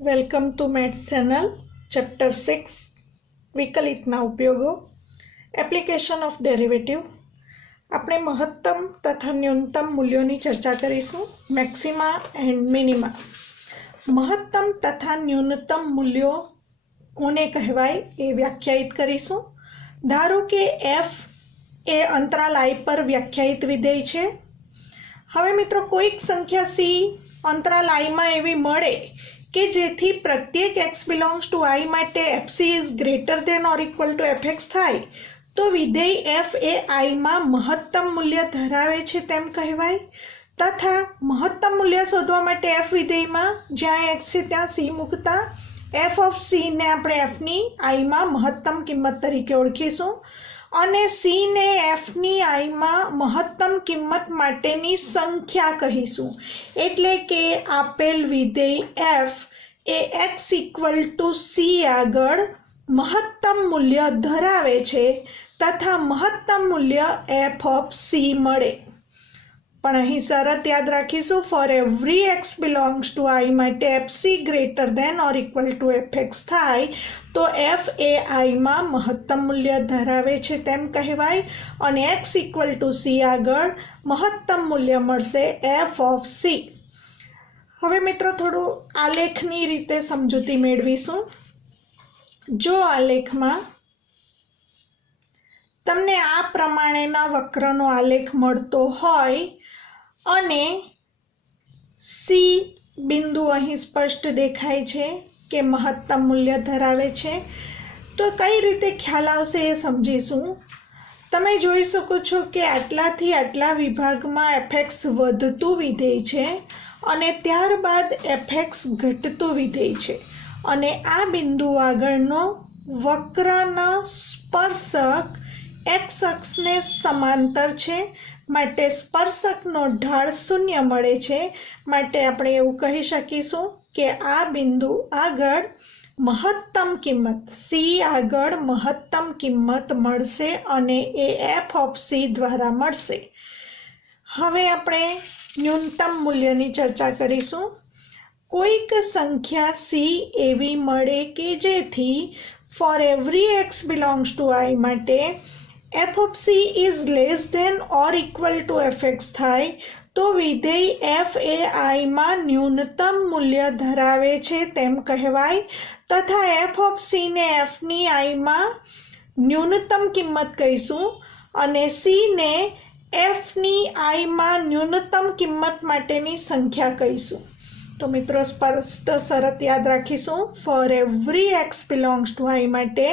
Welcome to maths channel chapter 6 विकलितना उपयोगों application of derivative. આપણે મહત્તમ તથા ન્યૂનતમ મૂલ્યોની ચર્ચા કરીશું। Maxima and minima. મહત્તમ તથા ન્યૂનતમ મૂલ્યો કોને કહેવાય એ વ્યાખ્યાયિત કરીશું। ધારો કે f એ અંતરાલ i પર વ્યાખ્યાયિત વિધેય છે। હવે મિત્રો કોઈક સંખ્યા c અંતરાલ i માં એવી મળે કે જેથી પ્રત્યેક x belongs to i માટે fc is greater than or equal to fx થાય તો વિધેય f એ i માં મહત્તમ મૂલ્ય ધરાવે છે તેમ કહેવાય। તથા મહત્તમ મૂલ્ય શોધવા માટે f વિધેયમાં જ્યાં x છે ત્યાં c મૂકતા f of c ને આપણે f ની i માં મહત્તમ કિંમત તરીકે ઓળખીશું અને c ને f ની i માં મહત્તમ કિંમત માટેની સંખ્યા કહીશું। એટલે કે આપેલ વિધેય f A x equal to c આગળ મહત્તમ મૂલ્ય ધરાવે છે તથા મહત્તમ મૂલ્ય f of c મળે। પણ અહીં શરત યાદ રાખીશું for every x belongs to i માટે fc greater than or equal to fx થાય તો f એ i માં મહત્તમ મૂલ્ય ધરાવે છે તેમ કહેવાય અને x equal to c આગળ મહત્તમ મૂલ્ય મળશે f of c। હવે મિત્રો થોડું આલેખની રીતે સમજૂતી મેળવીશું। જો આલેખમાં તમને આ પ્રમાણેના વક્રનો આલેખ મળતો હોય અને C બિંદુ અહીં સ્પષ્ટ દેખાય છે કે મહત્તમ મૂલ્ય ધરાવે છે તો કઈ રીતે ખ્યાલ આવશે એ સમજીશું। તમે જોઈ શકો છો કે આટલાથી આટલા વિભાગમાં fx વધતું વિધેય છે અને ત્યારબાદ fx ઘટતું વિધેય છે અને આ બિંદુ આગળનો વક્રના સ્પર્શક x અક્ષને સમાંતર છે માટે સ્પર્શકનો ઢાળ શૂન્ય મળે છે માટે આપણે એવું કહી શકીશું કે આ બિંદુ આગળ મહત્તમ કિંમત c આગળ મહત્તમ કિંમત મળશે અને એ f of c દ્વારા મળશે। હવે આપણે ન્યૂનતમ મૂલ્યની ચર્ચા કરીશું। કોઈક સંખ્યા c એવી મળે કે જેથી for every x belongs to i માટે f of c is less than or equal to fx થાય તો વિધેય f એ i માં ન્યૂનતમ મૂલ્ય ધરાવે છે તેમ કહેવાય તથા f of c ને f ની i માં ન્યૂનતમ કિંમત કહીશું અને c ને f ની i માં ન્યૂનતમ કિંમત માટેની સંખ્યા કહીશું। તો મિત્રો સ્પષ્ટ શરત યાદ રાખીશું for every x belongs to i માટે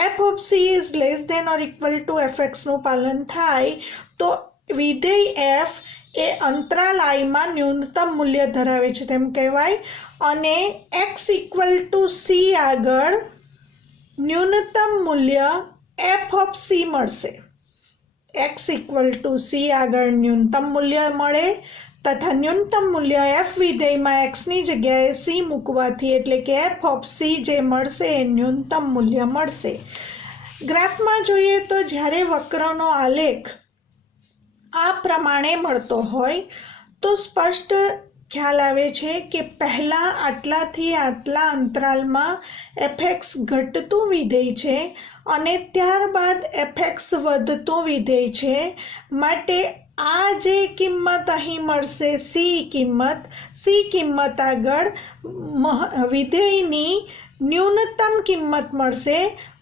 f of c is less than or equal to fx નું પાલન થાય તો વિધેય f એ અંતરાલ i માં ન્યૂનતમ મૂલ્ય ધરાવે છે તેમ કહેવાય અને x equal to c આગળ ન્યૂનતમ મૂલ્ય f of c મળશે। x equal to c આગળ ન્યૂનતમ મૂલ્ય મળે તથા ન્યૂનતમ મૂલ્ય f વિધેયમાં x ની જગ્યાએ c મૂકવાથી એટલે કે f of c જે મળશે એ ન્યૂનતમ મૂલ્ય મળશે। ગ્રાફમાં જોઈએ તો જ્યારે વક્રનો આલેખ આ પ્રમાણે મળતો હોય તો સ્પષ્ટ ખ્યાલ આવે છે કે પહેલા આટલાથી આટલા અંતરાલમાં fx ઘટતું વિધેય છે અને ત્યારબાદ fx વધતું વિધેય છે માટે આ જે કિંમત અહીં મળશે c કિંમત આગળ વિધેયની ન્યૂનતમ કિંમત મળશે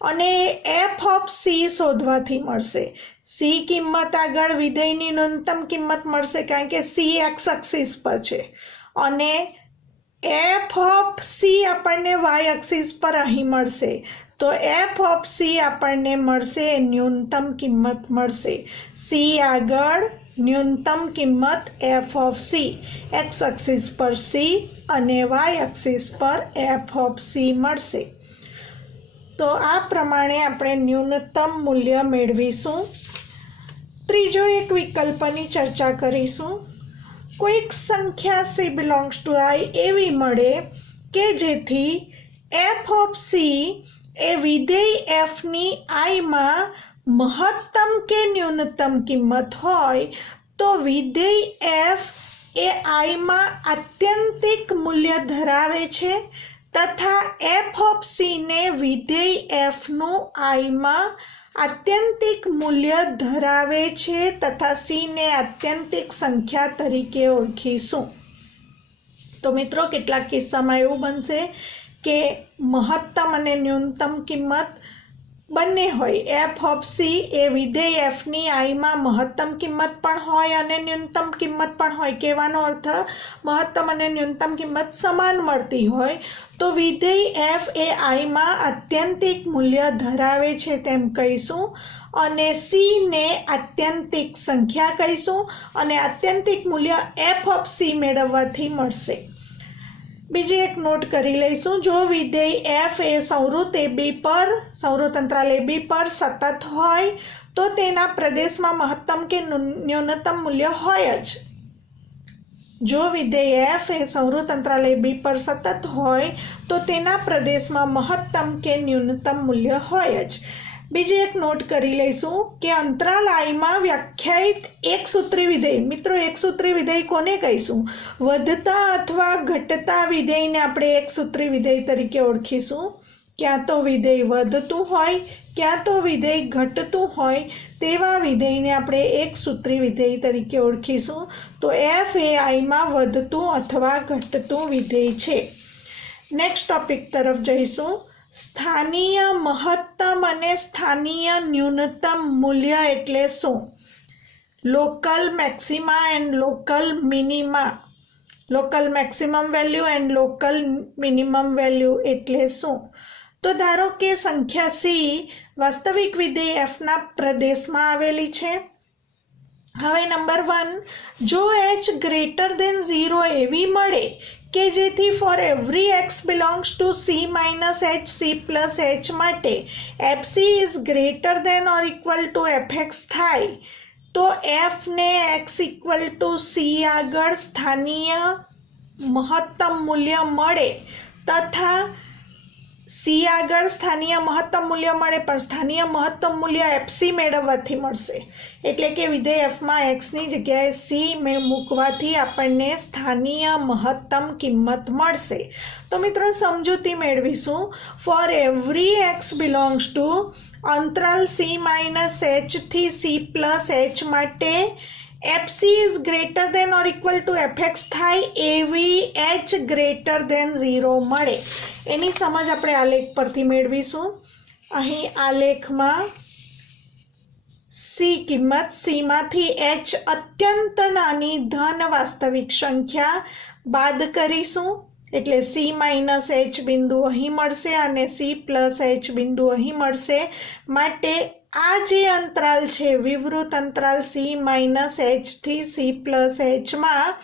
અને f of c શોધવાથી મળશે। c કિંમત આગળ વિધેયની ન્યૂનતમ કિંમત મળશે કારણ કે c x અક્ષિસ પર છે અને f of c આપણને y અક્ષિસ પર અહીં મળશે તો f of c આપણને મળશે ન્યૂનતમ કિંમત મળશે। c આગળ ન્યૂનતમ કિંમત f of c x axis પર c અને y અક્ષિસ પર f of c મળશે। તો આ પ્રમાણે આપણે ન્યૂનતમ મૂલ્ય મેળવીશું। ત્રીજો એક વિકલ્પની ચર્ચા કરીશું। કોઈક સંખ્યા c belongs to i એવી મળે કે જેથી f of c એ વિધેય f ની i માં મહત્તમ કે ન્યૂનતમ કિંમત હોય તો વિધેય f એ આઈમાં આત્યંતિક મૂલ્ય ધરાવે છે તથા એફ ઓફ સી ને વિધેય એફનું આઈમાં આત્યંતિક મૂલ્ય ધરાવે છે તથા સી ને આત્યંતિક સંખ્યા તરીકે ઓળખીશું. તો મિત્રો કેટલાક કિસ્સામાં એવું બનશે કે મહત્તમ અને ન્યૂનતમ કિંમત બંને હોય. એફ ઓફ સી એ વિધેય એફની આઈમાં મહત્તમ કિંમત પણ હોય અને ન્યૂનતમ કિંમત પણ હોય. કહેવાનો અર્થ મહત્તમ અને ન્યૂનતમ કિંમત સમાન મળતી હોય તો વિધેય એફ એ આઈમાં આત્યંતિક મૂલ્ય ધરાવે છે તેમ કહીશું અને સી ને આત્યંતિક સંખ્યા કહીશું અને આત્યંતિક મૂલ્ય એફ ઓફ સી મેળવવાથી મળશે. બીજી એક નોટ કરી લઈશું. જો વિધેય એફ એ સંવૃત એ બી પર સંવૃત અંતરાલ એ બી પર સતત હોય તો તેના પ્રદેશમાં મહત્તમ કે ન્યૂનતમ મૂલ્ય હોય જ. જો વિધેય એફ એ સંવૃત અંતરાલ એ બી પર સતત હોય તો તેના પ્રદેશમાં મહત્તમ કે ન્યૂનતમ મૂલ્ય હોય જ. બીજી એક નોટ કરી લઈશું કે અંતરાલ આઈમાં વ્યાખ્યાયિત એકસૂત્રી વિધેય. મિત્રો એકસૂત્રી વિધેય કોને કહીશું? વધતા અથવા ઘટતા વિધેયને આપણે એકસૂત્રી વિધેય તરીકે ઓળખીશું. ક્યાં તો વિધેય વધતું હોય ક્યાં તો વિધેય ઘટતું હોય તેવા વિધેયને આપણે એકસૂત્રી વિધેય તરીકે ઓળખીશું. તો એફ એ આઈમાં વધતું અથવા ઘટતું વિધેય છે. નેક્સ્ટ ટોપિક તરફ જઈશું. સ્થાનીય મહત્તમ અને સ્થાનીય ન્યૂનતમ મૂલ્ય એટલે શું? Local maxima and local minima. Local maximum value and local minimum value એટલે શું? તો ધારો કે સંખ્યા સી વાસ્તવિક વિધેય એફના પ્રદેશમાં આવેલી છે. હવે નંબર 1, જો એચ ગ્રેટર દેન 0 એવી મળે કે જેથી for every X belongs to C minus H C plus H માટે F C is greater than or equal to F X થાય તો એફને એક્સ ઇક્વલ ટુ સી આગળ સ્થાનીય મહત્તમ મૂલ્ય મળે તથા સી આગળ સ્થાનીય મહત્તમ મૂલ્ય મળે પણ સ્થાનીય મહત્તમ મૂલ્ય એફસી મેળવવાથી મળશે. એટલે કે વિધેય એફમાં એક્સની જગ્યાએ સી મૂકવાથી આપણને સ્થાનીય મહત્તમ કિંમત મળશે. તો મિત્રો સમજૂતી મેળવીશું. Four every X belongs two અંતરાલ સી માઇનસ એચ થી સી પ્લસ એચ માટે F C is greater than or equal to F X થાય એવી એચ ગ્રેટર દેન 0 મળે. એની સમજ આપણે આલેખ પરથી મેળવીશું. અહીં આલેખમાં સી કિંમત, સીમાંથી એચ અત્યંત નાની ધન વાસ્તવિક સંખ્યા બાદ કરીશું એટલે સી માઇનસ એચ બિંદુ અહીં મળશે અને સી પ્લસ એચ બિંદુ અહીં મળશે. માટે આ જે અંતરાલ છે વિવૃત અંતરાલ સી માઇનસ એચ થી સી પ્લસ એચમાં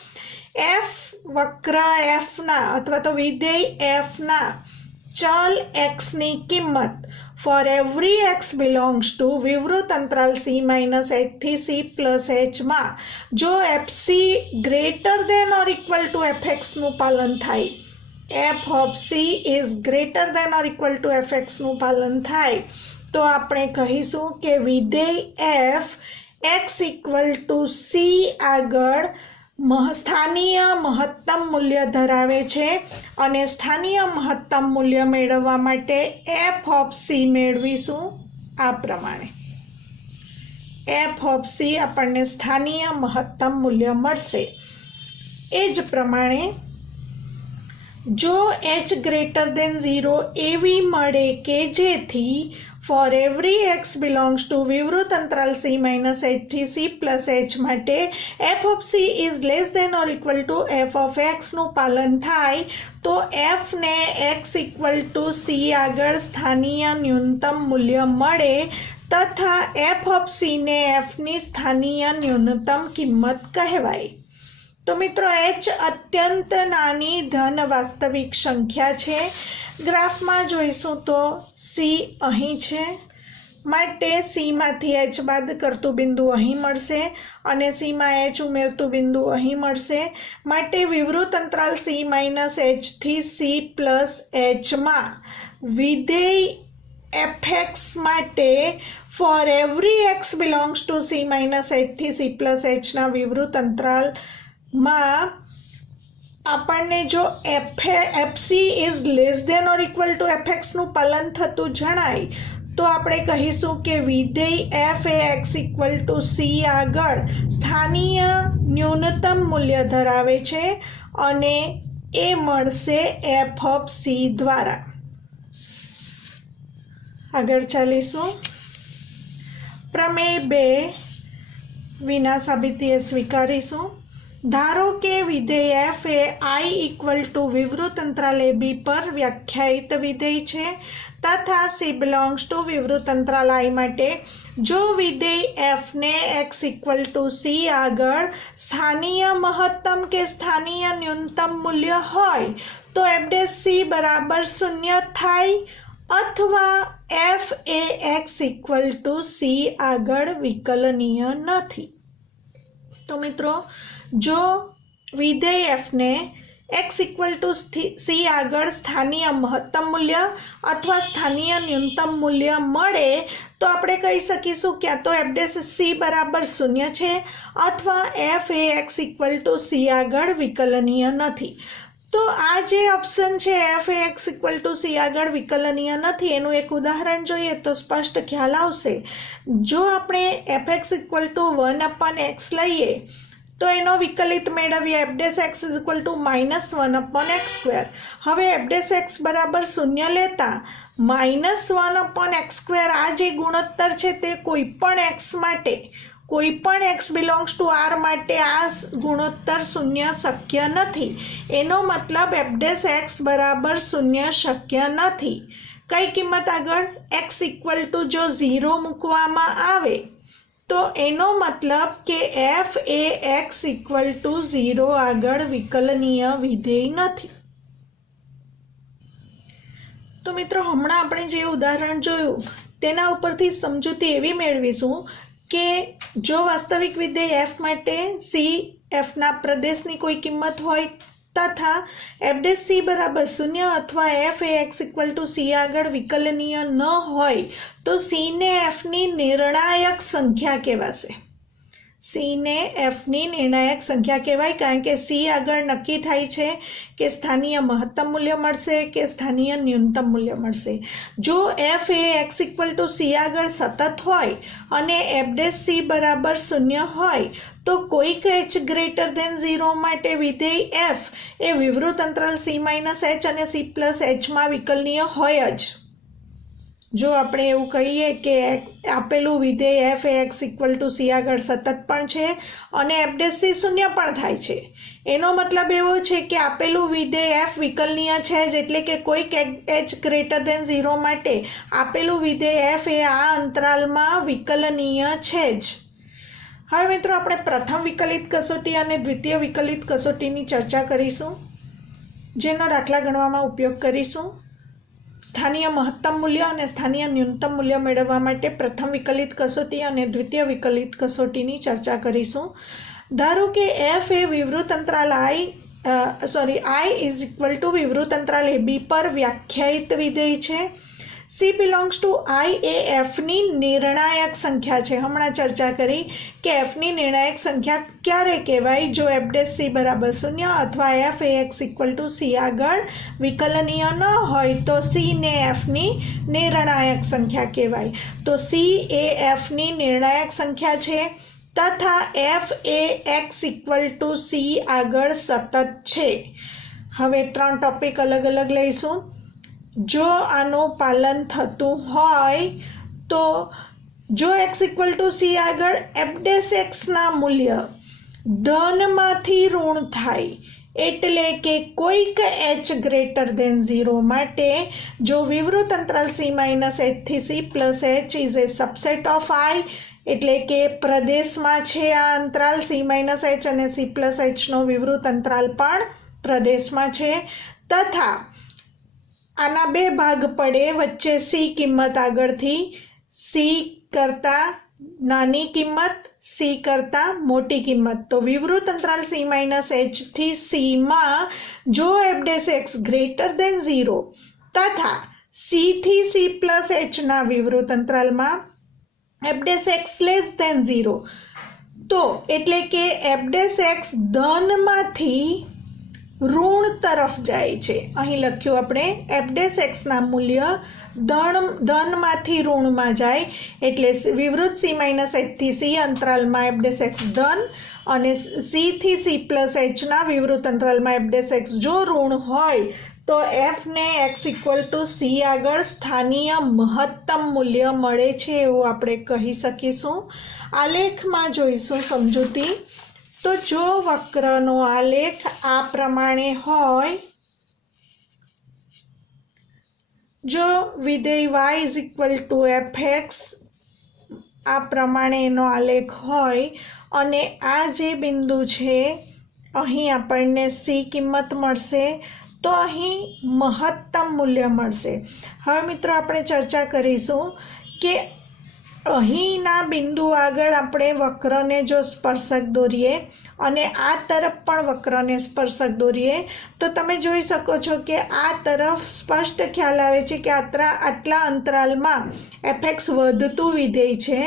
એફ વક્ર એફના અથવા તો વિધેય એફના ચલ એક્સની કિંમત for every X belongs to વિવૃત અંતરાલ સી માઇનસ એચ થી સી પ્લસ એચમાં જો F C greater than or equal to F એક્સનું પાલન થાય, F of C is greater than or equal to F એક્સનું પાલન થાય તો આપણે કહીશું કે વિધેય F X equal to C આગળ સ્થાનીય મહત્તમ મૂલ્ય ધરાવે છે અને સ્થાનીય મહત્તમ મૂલ્ય મેળવવા માટે એફ ઓફ સી મેળવીશું આ પ્રમાણે. એફ ઓફ સી આપણને સ્થાનીય મહત્તમ મૂલ્ય મળશે. એ જ પ્રમાણે જો એચ ગ્રેટર દેન 0 એવી મળે કે જેથી for every X belongs to વિવૃત અંતરાલ સી માઇનસ એચ થી સી પ્લસ એચ માટે F of C is less than or equal to F of એક્સનું પાલન થાય તો એફને એક્સ ઇક્વલ ટુ સી આગળ સ્થાનીય ન્યૂનતમ મૂલ્ય મળે તથા એફ ઓફ સીને એફની સ્થાનીય ન્યૂનતમ કિંમત કહેવાય. તો મિત્રો એચ અત્યંત નાની ધન વાસ્તવિક સંખ્યા છે. ગ્રાફમાં જોઈશું તો સી અહીં છે માટે સીમાંથી એચ બાદ કરતું બિંદુ અહીં મળશે અને સીમાં એચ ઉમેરતું બિંદુ અહીં મળશે. માટે વિવૃત અંતરાલ સી માઇનસ એચ થી સી પ્લસ એચમાં વિધેય એફ એક્સ માટે for every X belongs to C minus H થી સી પ્લસ એચના વિવૃત અંતરાલ માં આપણને જો FC is less than or equal to એફએક્સનું પાલન થતું જણાય તો આપણે કહીશું કે વિધેય એફ એ એક્સ ઇક્વલ ટુ સી આગળ સ્થાનીય ન્યૂનતમ મૂલ્ય ધરાવે છે અને એ મળશે એફ ઓફ સી દ્વારા. આગળ ચાલીશું. પ્રમેય 2 વિના સાબિતીએ સ્વીકારીશું. ધારો કે વિધેય એફ એ આઈ ઇક્વલ ટુ વિવૃત અંતરાલ એ બી પર વ્યાખ્યાયિત વિધેય છે તથા સી બિલોંગ્સ ટુ વિવૃત અંતરાલ આઈ માટે જો વિધેય એફને એક્સ ઇક્વલ ટુ સી આગળ સ્થાનીય મહત્તમ કે સ્થાનીય ન્યૂનતમ મૂલ્ય હોય તો એફ ડેશ સી બરાબર 0 થાય અથવા એફ એ એક્સ ઇક્વલ ટુ સી આગળ વિકલનીય નથી. તો મિત્રો, જો વિધેય એફને એક્સ ઇક્વલ ટુ સી આગળ સ્થાનીય મહત્તમ મૂલ્ય અથવા સ્થાનીય ન્યૂનતમ મૂલ્ય મળે તો આપણે કહી શકીશું ક્યાં તો એફ ડેશ સી બરાબર 0 છે અથવા એફ એ એક્સ ઇક્વલ ટુ સી આગળ વિકલનીય નથી. તો આ જે ઓપ્શન છે એફ એ એક્સ ઇક્વલ ટુ સી આગળ વિકલનીય નથી એનું એક ઉદાહરણ જોઈએ તો સ્પષ્ટ ખ્યાલ આવશે. જો આપણે F X equal two 1/x લઈએ તો એનો વિકલિત મેળવીએ F dash x is equal two -1/x². હવે એફ ડેશ એક્સ બરાબર 0 લેતા -1/x² આ જે ગુણોત્તર છે તે કોઈ પણ એક્સ માટે, કોઈ પણ એક્સ બિલોંગ્સ ટુ આર માટે આ ગુણોત્તર 0 શક્ય નથી. એનો મતલબ એફ ડેશ એક્સ બરાબર 0 શક્ય નથી. કઈ કિંમત આગળ? એક્સ ઇક્વલ ટુ જો 0 મૂકવામાં આવે તો એનો મતલબ કે એફ એ એક્સ ઇક્વલ ટુ 0 આગળ વિકલનીય વિધેય નથી. તો મિત્રો, હમણાં આપણે જે ઉદાહરણ જોયું તેના ઉપરથી સમજૂતી એવી મેળવીશું કે જો વાસ્તવિક વિધેય એફ માટે સી એફના પ્રદેશની કોઈ કિંમત હોય તથા એફ ડેશ સી બરાબર 0 અથવા એફ એ એક્સ ઇક્વલ ટુ સી આગળ વિકલનીય ન હોય તો સી ને એફની નિર્ણાયક સંખ્યા કહેવાશે. સી ને એફની નિર્ણાયક સંખ્યા કહેવાય કારણ કે સી આગળ નક્કી થાય છે કે સ્થાનીય મહત્તમ મૂલ્ય મળશે કે સ્થાનીય ન્યૂનતમ મૂલ્ય મળશે. જો એફ એ એક્સ ઇક્વલ ટુ સી આગળ સતત હોય અને એફ ડેશ સી બરાબર 0 હોય તો કોઈક એચ ગ્રેટર ધેન 0 માટે વિધેય એફ એ વિવૃત અંતરાલ સી માઇનસ એચ અને સી પ્લસ એચમાં વિકલનીય હોય જ. જો આપણે એવું કહીએ કે આપેલું વિધેય એફ એ એક્સ ઇક્વલ ટુ સી આગળ સતત પણ છે અને એફ ડેશ સી 0 પણ થાય છે, એનો મતલબ એવો છે કે આપેલું વિધેય એફ વિકલનીય છે જ, એટલે કે કોઈક એચ ગ્રેટર ધેન 0 માટે આપેલું વિધેય એફ એ આ અંતરાલમાં વિકલનીય છે જ. હવે મિત્રો, આપણે પ્રથમ વિકલિત કસોટી અને દ્વિતીય વિકલિત કસોટીની ચર્ચા કરીશું, જેનો દાખલા ગણવામાં ઉપયોગ કરીશું. સ્થાનીય મહત્તમ મૂલ્ય અને સ્થાનીય ન્યૂનતમ મૂલ્ય મેળવવા માટે પ્રથમ વિકલિત કસોટી અને દ્વિતીય વિકલિત કસોટીની ચર્ચા કરીશું. ધારો કે એફ એ વિવૃત અંતરાલ આઈ ઇઝ ઇક્વલ ટુ વિવૃત અંતરાલ એ બી પર વ્યાખ્યાયિત વિધેય છે. સી બિલોંગ્સ ટુ આઈ એ એફની નિર્ણાયક સંખ્યા છે. હમણાં ચર્ચા કરી કે એફની નિર્ણાયક સંખ્યા ક્યારે કહેવાય? જો એફ ડેશ સી બરાબર 0 અથવા એફ એ એક્સ ઇક્વલ ટુ સી આગળ વિકલનીય ન હોય તો સી ને એફની નિર્ણાયક સંખ્યા કહેવાય. તો સી એ એફની નિર્ણાયક સંખ્યા છે તથા એફ એ એક્સ ઇક્વલ ટુ સી આગળ સતત છે. હવે 3 ટોપિક અલગ અલગ લઈશું. જો આનું પાલન થતું હોય તો જો એક્સ ઇક્વલ ટુ સી આગળ એફ ડેશ એક્સના મૂલ્ય ધનમાંથી ઋણ થાય, એટલે કે કોઈક એચ ગ્રેટર ધેન 0 માટે જો વિવૃત અંતરાલ સી માઇનસ એચથી C plus H is a subset of I, એટલે કે પ્રદેશમાં છે આ અંતરાલ સી માઇનસ એચ અને સી પ્લસ એચનો વિવૃત અંતરાલ પણ પ્રદેશમાં છે તથા આના 2 ભાગ પડે, વચ્ચે સી કિંમત આગળથી સી કરતાં નાની કિંમત, સી કરતાં મોટી કિંમત. તો વિવૃત અંતરાલ સી માઇનસ એચથી સીમાં જો f dash x greater than 0 તથા સીથી સી પ્લસ એચના વિવૃત અંતરાલમાં f dash x less than 0 તો એટલે કે f' ધનમાંથી ઋણ તરફ જાય છે. અહીં લખ્યું આપણે f' ના મૂલ્ય ધનમાંથી ઋણમાં જાય એટલે વિવૃત c - h થી c અંતરાલમાં f' ધન અને c થી c + h ના વિવૃત અંતરાલમાં f' જો ઋણ હોય તો f ને x = c આગળ સ્થાનીય મહત્તમ મૂલ્ય મળે છે એવું આપણે કહી શકીશું. આલેખમાં જોઈશું સમજૂતી. તો જો વક્રનો આલેખ આ પ્રમાણે હોય, જો વિધેય y = fx આ પ્રમાણે એનો આલેખ હોય અને આ જે બિંદુ છે અહીં આપણને c કિંમત મળશે તો અહીં મહત્તમ મૂલ્ય મળશે. હવે મિત્રો આપણે ચર્ચા કરીશું કે અહીંના બિંદુ આગળ આપણે વક્રને જો સ્પર્શક દોરીએ અને આ તરફ પણ વક્રને સ્પર્શક દોરીએ તો તમે જોઈ શકો છો કે આ તરફ સ્પષ્ટ ખ્યાલ આવે છે કે આટલા અંતરાલમાં fx વધતું વિધેય છે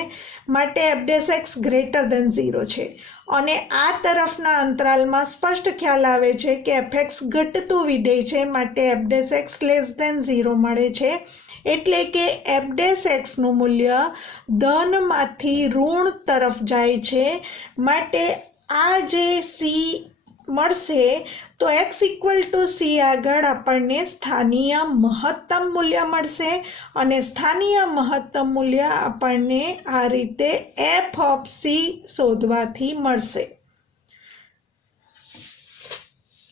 માટે f' > 0 છે અને આ તરફના અંતરાલમાં સ્પષ્ટ ખ્યાલ આવે છે કે fx ઘટતું વિધેય છે માટે f' < 0 મળે છે. એટલે કે f' નું મૂલ્ય ધનમાંથી ઋણ તરફ જાય છે માટે આ જે c મળશે તો x = c આગળ આપણને સ્થાનીય મહત્તમ મૂલ્ય મળશે અને સ્થાનીય મહત્તમ મૂલ્ય આપણને આ રીતે f(c) શોધવાથી મળશે.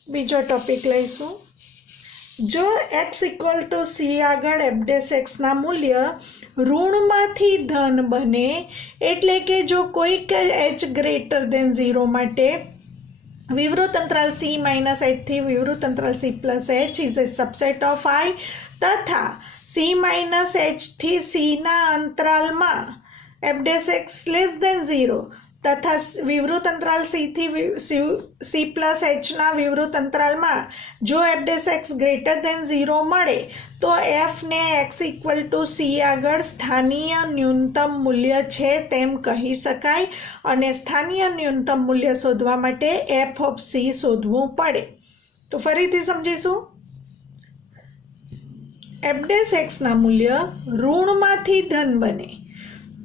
બીજો ટોપિક લઈશું. જો x = c આગળ f' ના મૂલ્ય ઋણમાંથી ધન બને એટલે કે જો કોઈક h > 0 માટે વિવૃત અંતરાલ c - h થી વિવૃત અંતરાલ c + h is a subset of I તથા c - h થી c ના અંતરાલમાં f' < 0 તથા વિવૃત અંતરાલ c થી c + h ના વિવૃત અંતરાલમાં જો f' > 0 મળે તો f ને x = c આગળ સ્થાનીય ન્યૂનતમ મૂલ્ય છે તેમ કહી શકાય અને સ્થાનીય ન્યૂનતમ મૂલ્ય શોધવા માટે f(c) શોધવું પડે. તો ફરીથી સમજીશું. f' ના મૂલ્ય ઋણમાંથી ધન બને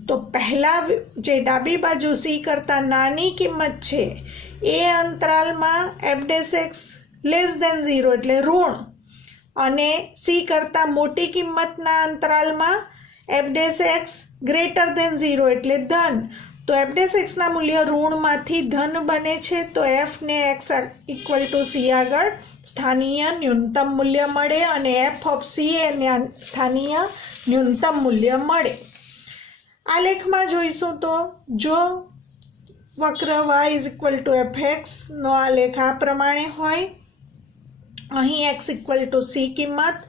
તો પહેલા જે ડાબી બાજુ c કરતાં નાની કિંમત છે એ અંતરાલમાં f' < 0 એટલે ઋણ અને c કરતાં મોટી કિંમતના અંતરાલમાં f' < 0 એટલે ધન. તો f' ના મૂલ્ય ઋણમાંથી ધન બને છે તો f ને x = c આગળ સ્થાનીય ન્યૂનતમ મૂલ્ય મળે અને f(c) એને સ્થાનીય ન્યૂનતમ મૂલ્ય મળે. આલેખમાં જોઈશું તો જો વક્ર y = fx નો આલેખ આ પ્રમાણે હોય, અહીં x = c કિંમત,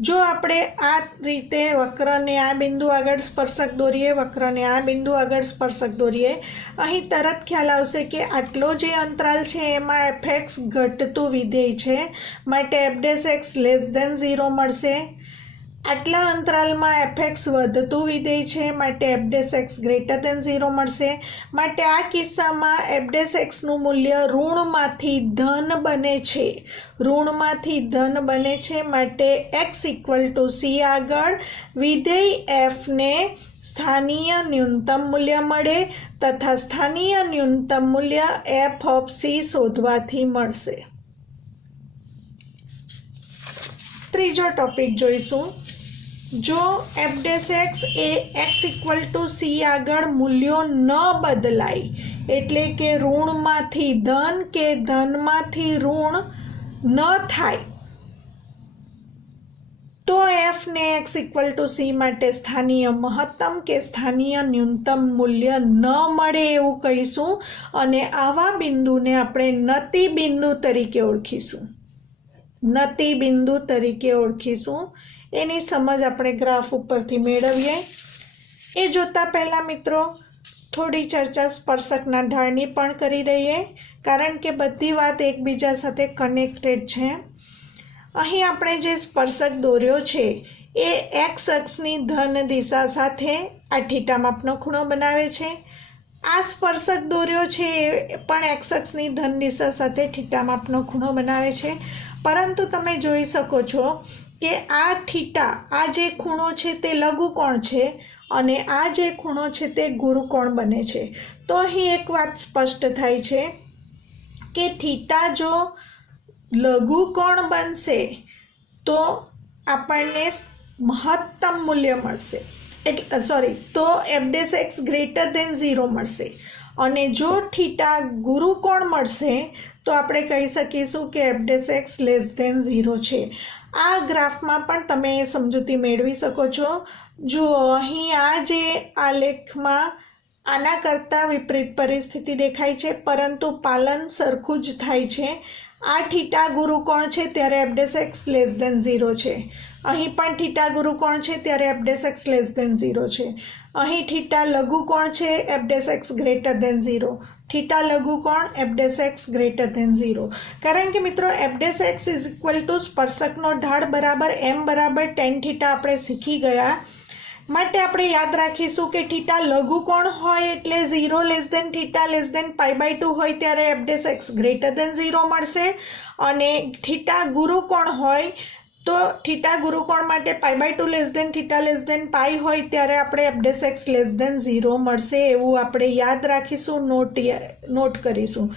જો આપણે આ રીતે વક્રને આ બિંદુ આગળ સ્પર્શક દોરીએ, વક્રને આ બિંદુ આગળ સ્પર્શક દોરીએ, અહીં તરત ખ્યાલ આવશે કે આટલો જે અંતરાલ છે એમાં fx ઘટતું વિધેય છે માટે f' < 0 મળશે. આટલા અંતરાલમાં fx વધતું વિધેય છે માટે f' < 0 મળશે. માટે આ કિસ્સામાં f' નું મૂલ્ય ઋણમાંથી ધન બને છે. ઋણમાંથી ધન બને છે માટે x = c આગળ વિધેય f ને સ્થાનીય ન્યૂનતમ મૂલ્ય મળે તથા સ્થાનીય ન્યૂનતમ મૂલ્ય f(c) શોધવાથી મળશે. ત્રીજો ટોપિક જોઈશું. જો f' એ x = c આગળ મૂલ્યો ન બદલાય એટલે કે ઋણમાંથી ધન કે ધનમાંથી ઋણ ન થાય તો f ને x = c માટે સ્થાનીય મહત્તમ કે સ્થાનીય ન્યૂનતમ મૂલ્ય ન મળે એવું કહીશું અને આવા બિંદુને આપણે નતિ બિંદુ તરીકે ઓળખીશું. નતિ બિંદુ તરીકે ઓળખીશું. એની સમજ આપણે ગ્રાફ ઉપરથી મેળવીએ. એ જોતાં પહેલાં મિત્રો થોડી ચર્ચા સ્પર્શકના ઢાળની પણ કરી દઈએ કારણ કે બધી વાત એકબીજા સાથે કનેક્ટેડ છે. અહીં આપણે જે સ્પર્શક દોર્યો છે એ x અક્ષની ધન દિશા સાથે આ θ માપનો ખૂણો બનાવે છે આ સ્પર્શક દોર્યો છે એ પણ એક્સ અક્ષની ધન દિશા સાથે થીટા માપનો ખૂણો બનાવે છે, પરંતુ તમે જોઈ શકો છો કે આ થીટા, આ જે ખૂણો છે તે લઘુકોણ છે અને આ જે ખૂણો છે તે ગુરુકોણ બને છે. તો અહીં એક વાત સ્પષ્ટ થાય છે કે થીટા જો લઘુકોણ બનશે તો આપણને મહત્તમ મૂલ્ય મળશે, તો f' ગ્રેટર દેન 0 મળશે. અને જો થીટા ગુરુકોણ મળશે તો આપણે કહી શકીશું કે f' લેસ દેન 0 છે. આ ગ્રાફમાં પણ તમે એ સમજૂતી મેળવી શકો છો. જો અહીં આ જે આલેખમાં આના કરતાં વિપરીત પરિસ્થિતિ દેખાય છે, પરંતુ પાલન સરખું જ થાય છે. આ થીટા ગુરુકોણ છે ત્યારે f' લેસ દેન 0 છે. અહીં પણ થીટા ગુરુકોણ છે ત્યારે f' લેસ દેન 0 છે. અહીં થીટા લઘુકોણ છે, f' ગ્રેટર દેન 0. થીટા લઘુકોણ, f' ગ્રેટર દેન 0. કારણ કે મિત્રો f' ઇઝ ઇક્વલ ટુ સ્પર્શકનો ઢાળ બરાબર m બરાબર tan થીટા આપણે શીખી ગયા. માટે આપણે યાદ રાખીશું કે થીટા લઘુકોણ હોય એટલે 0 less than theta less than π/2 હોય ત્યારે f' ગ્રેટર દેન 0 મળશે, અને થીટા ગુરુકોણ હોય તો થીટા ગુરુકોણ માટે π/2 less than theta less than π હોય ત્યારે આપણે f' લેસ દેન 0 મળશે. એવું આપણે યાદ રાખીશું, નોટ કરીશું.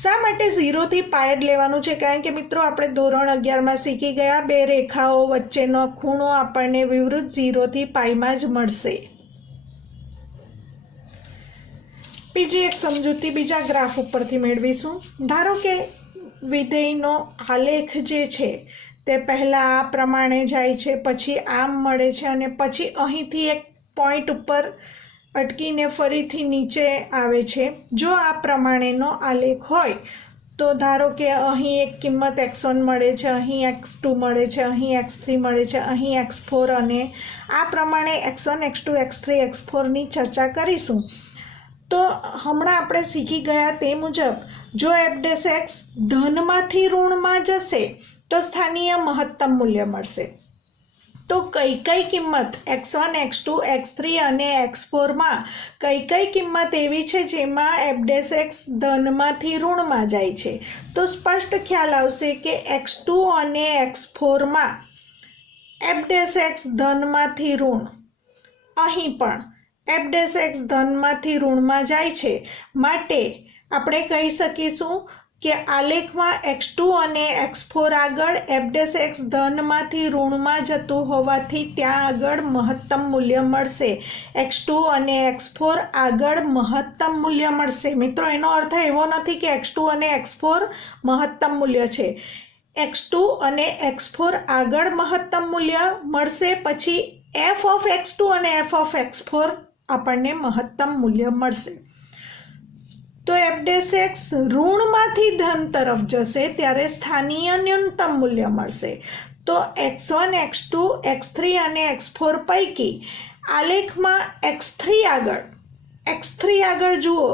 શા માટે 0 થી π જ લેવાનું છે? કારણ કે મિત્રો આપણે ધોરણ 11માં શીખી ગયા બે રેખાઓ વચ્ચેનો ખૂણો આપણને વિવૃત 0 થી π માં જ મળશે. બીજી એક સમજૂતી બીજા ગ્રાફ ઉપરથી મેળવીશું. ધારો કે વિધેયનો આલેખ જે છે તે પહેલાં આ પ્રમાણે જાય છે, પછી આમ મળે છે અને પછી અહીંથી એક પોઈન્ટ ઉપર અટકીને ફરીથી નીચે આવે છે. જો આ પ્રમાણેનો આલેખ હોય તો ધારો કે અહીં એક કિંમત x1 મળે છે, અહીં x2 મળે છે, અહીં x3 મળે છે, અહીં x4, અને આ પ્રમાણે x1, x2, x3, x4ની ચર્ચા કરીશું. તો હમણાં આપણે શીખી ગયા તે મુજબ જો f' ધનમાંથી ઋણમાં જશે તો સ્થાનીય મહત્તમ મૂલ્ય મળશે. તો કઈ કિંમત x1, x2, x3 અને x4માં કઈ કિંમત એવી છે જેમાં f' ધનમાંથી ઋણમાં જાય છે? તો સ્પષ્ટ ખ્યાલ આવશે કે x2 અને x4માં f' ધનમાંથી ઋણ, અહીં પણ f' ધનમાંથી ઋણમાં જાય છે. માટે આપણે કહી શકીશું કે આલેખમાં x2 અને x4 આગળ f' ધનમાંથી ઋણમાં જતું હોવાથી ત્યાં આગળ મહત્તમ મૂલ્ય મળશે. x2 અને x4 આગળ મહત્તમ મૂલ્ય મળશે. મિત્રો એનો અર્થ એવો નથી કે x2 અને x4 મહત્તમ મૂલ્ય છે. x2 અને x4 આગળ મહત્તમ મૂલ્ય મળશે, પછી f ઓફ x2 અને f ઓફ x4 આપણને મહત્તમ મૂલ્ય મળશે. તો f' ઋણમાંથી ધન તરફ જશે ત્યારે સ્થાનીય ન્યૂનતમ મૂલ્ય મળશે. તો x1, x2, x3 અને x4 પૈકી આલેખમાં x3 આગળ જુઓ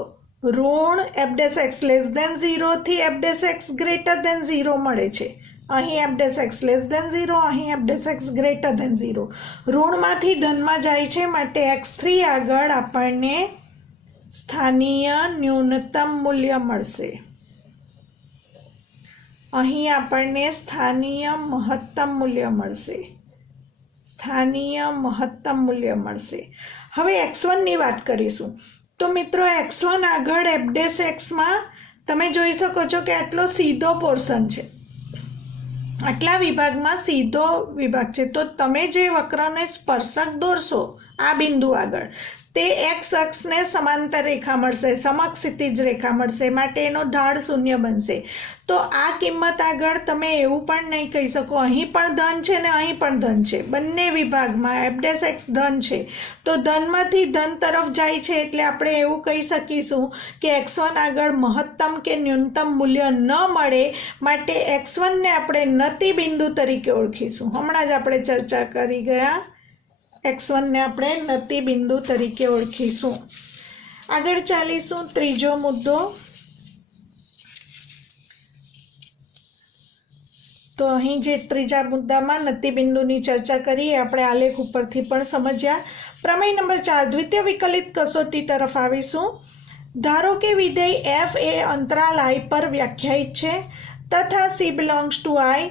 ઋણ f' લેસ દેન 0 થી f' ગ્રેટર દેન 0 મળે છે. અહીં f' લેસ દેન 0, અહીં f' ગ્રેટર દેન 0. ઋણમાંથી ધનમાં જાય છે, માટે x3 આગળ આપણને સ્થાનીય ન્યૂનતમ મૂલ્ય મળશે. અહીં આપણને સ્થાનીય મહત્તમ મૂલ્ય મળશે. હવે x1ની વાત કરીશું. તો મિત્રો x1 આગળ f''માં તમે જોઈ શકો છો કે આટલો સીધો પોર્શન છે, આટલા વિભાગમાં સીધો વિભાગ છે. તો તમે જે વક્રને સ્પર્શક દોરશો આ બિંદુ આગળ તે x અક્ષને સમાંતર રેખા મળશે, સમક્ષિતિજ રેખા મળશે, માટે એનો ઢાળ 0 બનશે. તો આ કિંમત આગળ તમે એવું પણ નહીં કહી શકો અહીં પણ ધન છે ને અહીં પણ ધન છે, બંને વિભાગમાં f' ધન છે. તો ધનમાંથી ધન તરફ જાય છે એટલે આપણે એવું કહી શકીશું કે x1 આગળ મહત્તમ કે ન્યૂનતમ મૂલ્ય ન મળે, માટે x1ને આપણે નતિ બિંદુ તરીકે ઓળખીશું. હમણાં જ આપણે ચર્ચા કરી ગયા, x1ને આપણે નતિ બિંદુ તરીકે ઓળખીશું. આગળ ચાલીશું. ત્રીજો મુદ્દો. તો અહીં જે ત્રીજા મુદ્દામાં નતિ બિંદુની ચર્ચા કરી આપણે આલેખ ઉપરથી પણ સમજ્યા. પ્રમેય નંબર 4 દ્વિતીય વિકલિત કસોટી તરફ આવીશું. ધારો કે વિધેય f એ અંતરાલ i પર વ્યાખ્યાયિત છે તથા c બિલોંગ્સ ટુ i.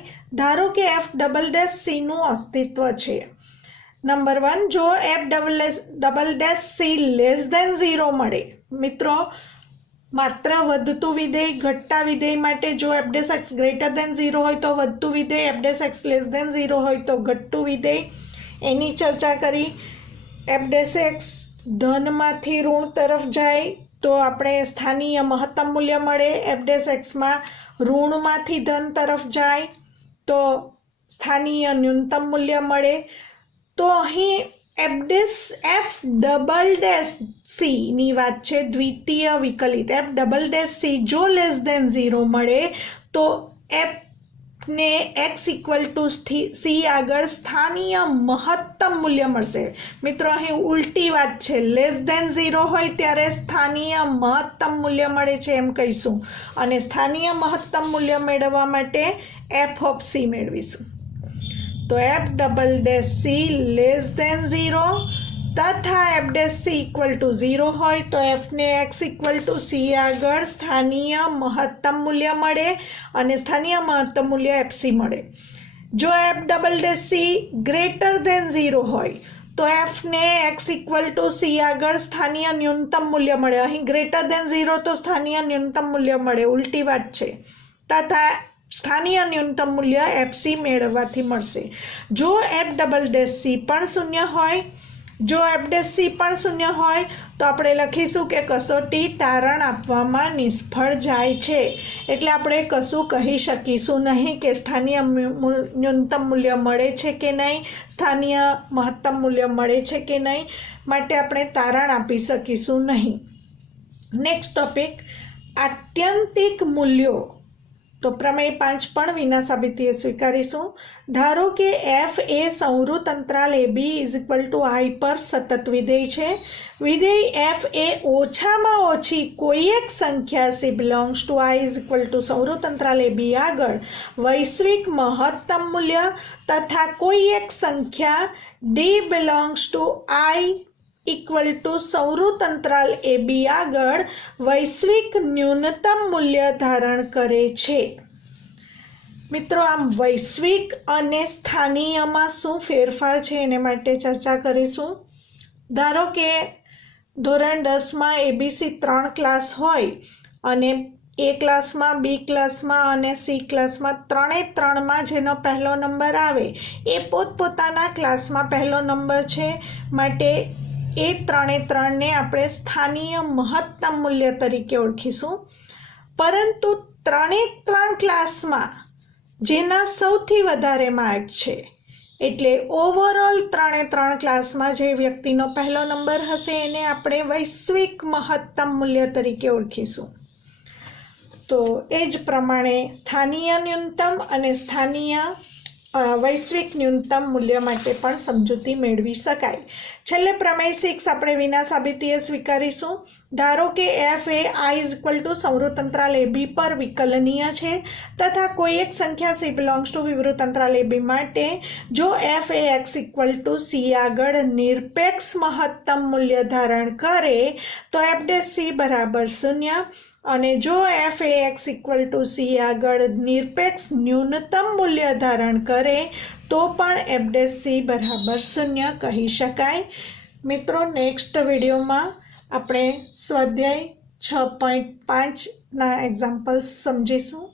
ધારો કે f ડબલ ડેશ c નું અસ્તિત્વ છે. નંબર 1, જો f double dash c less than 0 મળે. મિત્રો, માત્ર વધતું વિધેય ઘટતા વિધેય માટે જો f dash x greater than 0 હોય તો વધતું વિધેય, f dash x less than 0 હોય તો ઘટતું વિધેય, એની ચર્ચા કરી. f ડેશ x ધનમાંથી ઋણ તરફ જાય તો આપણે સ્થાનીય મહત્તમ મૂલ્ય મળે. f ડેશ એક્સમાં ઋણમાંથી ધન તરફ જાય તો સ્થાનીય ન્યૂનતમ મૂલ્ય મળે. તો અહીં f ડબલ ડેશ c ની વાત છે, દ્વિતીય વિકલિત. f ડબલ ડેશ c જો લેસ ધેન 0 મળે તો f ને x ઇક્વલ ટુ c આગળ સ્થાનીય મહત્તમ મૂલ્ય મળશે. મિત્રો, અહીં ઉલટી વાત છે. લેસ ધેન 0 હોય ત્યારે સ્થાનીય મહત્તમ મૂલ્ય મળે છે એમ કહીશું, અને સ્થાનીય મહત્તમ મૂલ્ય મેળવવા માટે f ઓફ c મેળવીશું. તો f double dash c less than 0 તથા f dash c equal to 0 હોય તો f ને x ઇક્વલ ટુ c આગળ સ્થાનીય મહત્તમ મૂલ્ય મળે અને સ્થાનીય મહત્તમ મૂલ્ય fc મળે. જો f double dash c greater than 0 હોય તો f ને x ઇક્વલ ટુ c આગળ સ્થાનીય ન્યૂનતમ મૂલ્ય મળે. અહીં ગ્રેટર ધેન 0 તો સ્થાનીય ન્યૂનતમ મૂલ્ય મળે, ઉલટી વાત છે. તથા સ્થાનીય ન્યૂનતમ મૂલ્ય fc મેળવવાથી મળશે. જો f ડબલ ડેશ c પણ શૂન્ય હોય, જો f ડેશ c પણ શૂન્ય હોય તો આપણે લખીશું કે કસોટી તારણ આપવામાં નિષ્ફળ જાય છે. એટલે આપણે કશું કહી શકીશું નહીં કે સ્થાનીય ન્યૂનતમ મૂલ્ય મળે છે કે નહીં, સ્થાનીય મહત્તમ મૂલ્ય મળે છે કે નહીં, માટે આપણે તારણ આપી શકીશું નહીં. નેક્સ્ટ ટોપિક, આત્યંતિક મૂલ્યો. તો પ્રમેય 5 પણ વિના સાબિતીએ સ્વીકારીશું. ધારો કે f એ સંવૃત અંતરાલ ab is equal two i પર સતત વિધેય છે. વિધેય f એ ઓછામાં ઓછી કોઈ એક સંખ્યા c belongs to i is equal to સંવૃત અંતરાલ ab આગળ વૈશ્વિક મહત્તમ મૂલ્ય તથા કોઈ એક સંખ્યા d belongs to i equal to સંવૃત અંતરાલ ab આગળ વૈશ્વિક ન્યૂનતમ મૂલ્ય ધારણ કરે છે. મિત્રો, આમ વૈશ્વિક અને સ્થાનીયમાં શું ફેરફાર છે એને માટે ચર્ચા કરીશું. ધારો કે ધોરણ 10માં ABC 3 ક્લાસ હોય અને A ક્લાસમાં, B ક્લાસમાં અને C ક્લાસમાં ત્રણેમાં જેનો પહેલો નંબર આવે એ પોતપોતાના ક્લાસમાં પહેલો નંબર છે, માટે એ ત્રણને આપણે સ્થાનીય મહત્તમ મૂલ્ય તરીકે ઓળખીશું. પરંતુ ત્રણ ક્લાસમાં જેના સૌથી વધારે માર્ક છે, એટલે ઓવરઓલ ત્રણ ક્લાસમાં જે વ્યક્તિનો પહેલો નંબર હશે એને આપણે વૈશ્વિક મહત્તમ મૂલ્ય તરીકે ઓળખીશું. તો એ જ પ્રમાણે સ્થાનીય ન્યૂનતમ અને સ્થાનીય વૈશ્વિક ન્યૂનતમ મૂલ્ય માટે પણ સમજૂતી મેળવી શકાય. છેલ્લે પ્રમેય 6 આપણે વિના સાબિતીએ સ્વીકારીશું. ધારો કે f એ i ઇઝ ઇક્વલ ટુ સંવૃત અંતરાલ ab પર વિકલનીય છે તથા કોઈ એક સંખ્યા c બિલોંગ્સ ટુ વિવૃત અંતરાલ ab માટે જો f A x equal to c આગળ નિરપેક્ષ મહત્તમ મૂલ્ય ધારણ કરે તો f ડેશ c બરાબર 0, અને જો f A x equal to c આગળ નિરપેક્ષ ન્યૂનતમ મૂલ્ય ધારણ કરે તો પણ f ડેશ c બરાબર 0 કહી શકાય. મિત્રો, નેક્સ્ટ વિડીયોમાં આપણે સ્વાધ્યાય 6.5ના એક્ઝામ્પલ્સ સમજીશું.